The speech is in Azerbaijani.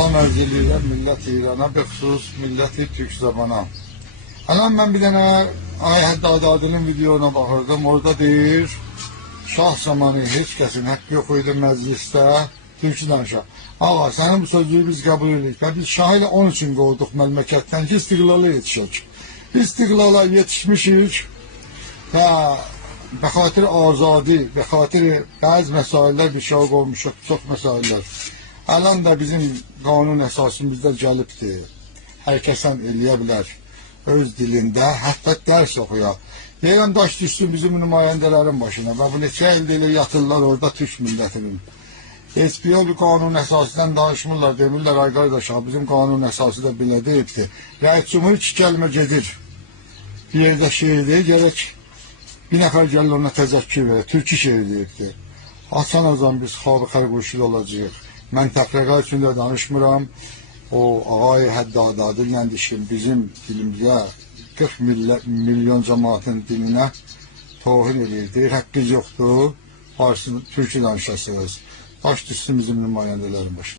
Salam arz edirəm millət İrana, bəxsus milləti Türk zamana. Anam ben bir dənə Ay Həddadadının videona baxırdım. Orada deyir, şah zamanı heç kəsin haqqı yox idi məclisdə türkçü danışa. Ağa, sənin bu sözlüyü biz qəbul edirik. Biz şahı ilə onun üçün qovduq məmləkətdən ki, istiqlala yetişək. İstiqlala yetişmişik və bəxatir azadi, bəxatir bəzi məsailələr bir şey qovmuşuq, çox məsailələr. Alan da bizim qanun əsasımızda gəlibdir. Hər kəsən eləyə bilər. Öz dilində, hətta dərs oxuya. Deyirəm, daş düşsün bizim nümayəndələrin başına və bu neçə ildir yatırlar orada Türk millətinin. Heç bir qanun əsasından danışmırlar, demirlər, ay qardaş, bizim qanun əsası da belə deyibdir. Rəis Cumhur 2 kəlmə gedir. Bir yerdə şeir deyir, gerək bir nəfər gəlir ona təzəkkür verir, türkü şeir deyibdir. Hasan azam biz xab-ı xərquşil olacaq. Mən təfrəqa üçün də danışmıram. O Ağay Həddadadı ilə dişim bizim dilimizə 40 milyon cəmaatın dilinə tohin edir. Deyir, haqqınız yoxdur, Farsı, türkü danışasınız. Baş düşsün bizim nümayəndələrin başına.